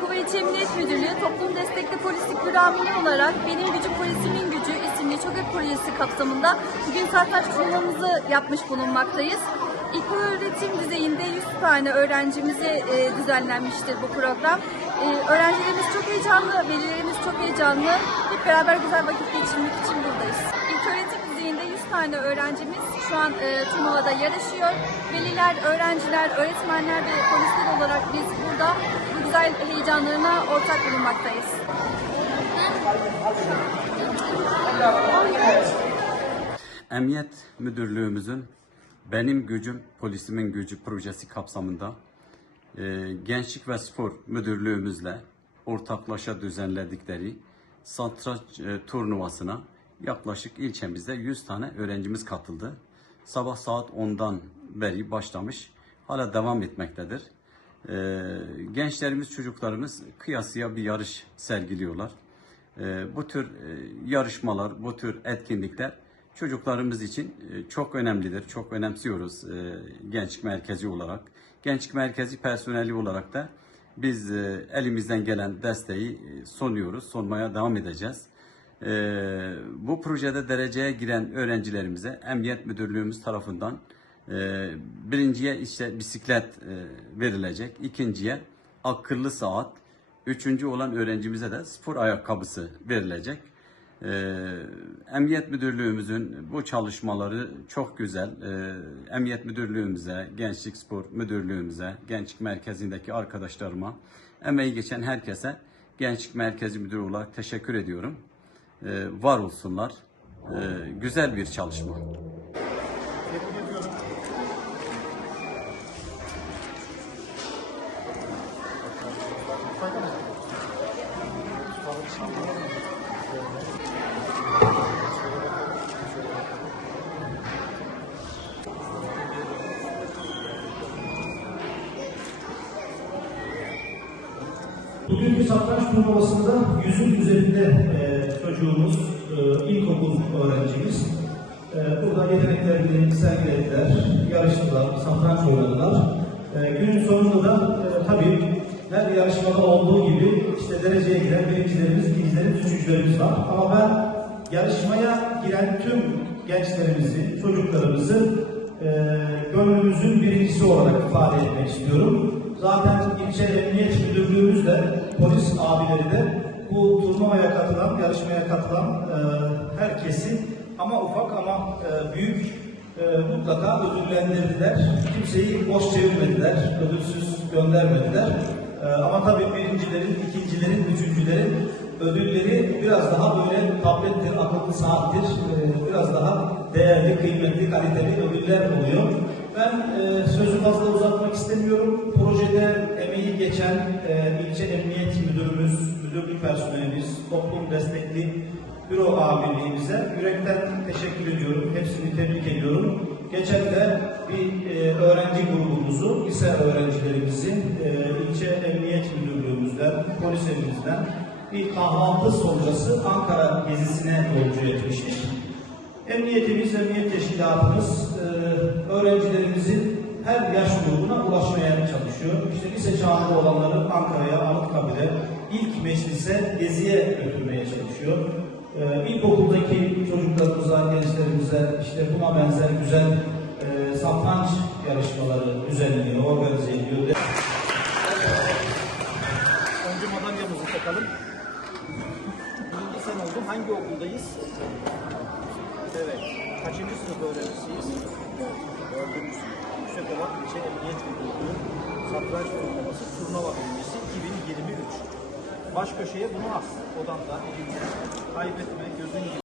İlçe Emniyet Müdürlüğü Toplum Destekli Polislik Büro Amiri olarak Benim Gücüm Polisimin Gücü isimli ÇOGEP projesi kapsamında bugün satranç turnuvamızı yapmış bulunmaktayız. İlk öğretim düzeyinde 100 tane öğrencimize e, düzenlenmiştir bu program. E, öğrencilerimiz çok heyecanlı, velilerimiz çok heyecanlı. Hep beraber güzel vakit geçirmek için buradayız. İlk öğretim düzeyinde 100 tane öğrencimiz şu an e, turnuvada yarışıyor. Veliler, öğrenciler, öğretmenler ve polisler olarak biz burada bu güzel heyecanlarına ortak bulunmaktayız. Emniyet Müdürlüğümüzün Benim Gücüm Polisimin Gücü projesi kapsamında e, Gençlik ve Spor Müdürlüğümüzle ortaklaşa düzenledikleri satranç e, turnuvasına yaklaşık ilçemizde 100 tane öğrencimiz katıldı. Sabah saat 10'dan beri başlamış, hala devam etmektedir. E, gençlerimiz, çocuklarımız kıyasıya bir yarış sergiliyorlar. E, bu tür e, yarışmalar, bu tür etkinlikler çocuklarımız için e, çok önemlidir. Çok önemsiyoruz e, gençlik merkezi olarak. Gençlik merkezi personeli olarak da biz e, elimizden gelen desteği e, sunuyoruz, sunmaya devam edeceğiz. E, bu projede dereceye giren öğrencilerimize Emniyet Müdürlüğümüz tarafından e, birinciye işte bisiklet e, verilecek, ikinciye akıllı saat, üçüncü olan öğrencimize de spor ayakkabısı verilecek. Ee, Emniyet Müdürlüğümüzün bu çalışmaları çok güzel. Ee, Emniyet Müdürlüğümüze, Gençlik Spor Müdürlüğümüze, Gençlik Merkezi'ndeki arkadaşlarıma, emeği geçen herkese Gençlik Merkezi Müdürü olarak teşekkür ediyorum. Ee, var olsunlar. Ee, güzel bir çalışma. Bugünkü satranç turnuvasında yüzün üzerinde e, çocuğumuz, e, ilkokul öğrencimiz e, burada yeteneklerini sergilediler, yarıştılar, satranç oynadılar. E, günün sonunda da e, tabii her yarışmada olduğu gibi işte dereceye giren birincilerimiz, ikincilerimiz, üçüncülerimiz var. Ama ben yarışmaya giren tüm gençlerimizi, çocuklarımızı e, gönlümüzün birincisi olarak ifade etmek istiyorum. Zaten ilçe emniyet müdürlüğümüz de polis abileri de bu turnuvaya katılan, yarışmaya katılan e, herkesi ama ufak ama e, büyük e, mutlaka ödüllendirdiler. Kimseyi boş çevirmediler, ödülsüz göndermediler. E, ama tabii birincilerin, ikincilerin, üçüncülerin ödülleri biraz daha böyle tablettir, akıllı saattir, e, biraz daha değerli, kıymetli, kaliteli ödüller oluyor. Ben e, sözü fazla uzatmak istemiyorum. Projede emeği geçen e, ilçe emniyet müdürümüz, müdürlük personelimiz, toplum destekli büro amirliğimize yürekten teşekkür ediyorum. Hepsini tebrik ediyorum. Geçen de bir e, öğrenci grubumuzu, lise öğrencilerimizi e, ilçe emniyet müdürlüğümüzden, polis elimizden bir kahvaltı sonrası Ankara gezisine yolcu etmiştik. Emniyetimiz, emniyet teşkilatımız öğrencilerimizin her yaş grubuna ulaşmaya çalışıyor. İşte lise çağında olanları Ankara'ya, Anıtkabir'e, ilk meclise, geziye götürmeye çalışıyor. E, ilkokuldaki çocuklarımıza, gençlerimize işte buna benzer güzel e, satranç yarışmaları düzenliyor, organize ediyor. Önce madalyamızı takalım. Birinci sen oldun. Hangi okuldayız? Evet. Kaçıncı sınıf öğrencisiyiz? Dördüncü sınıf. Yüksekovak İlçe Emniyet Müdürlüğü Satranç Turnuvası Turnuva birincisi 2023. Baş köşeye bunu as. Odanda. Kaybetme, gözün gibi.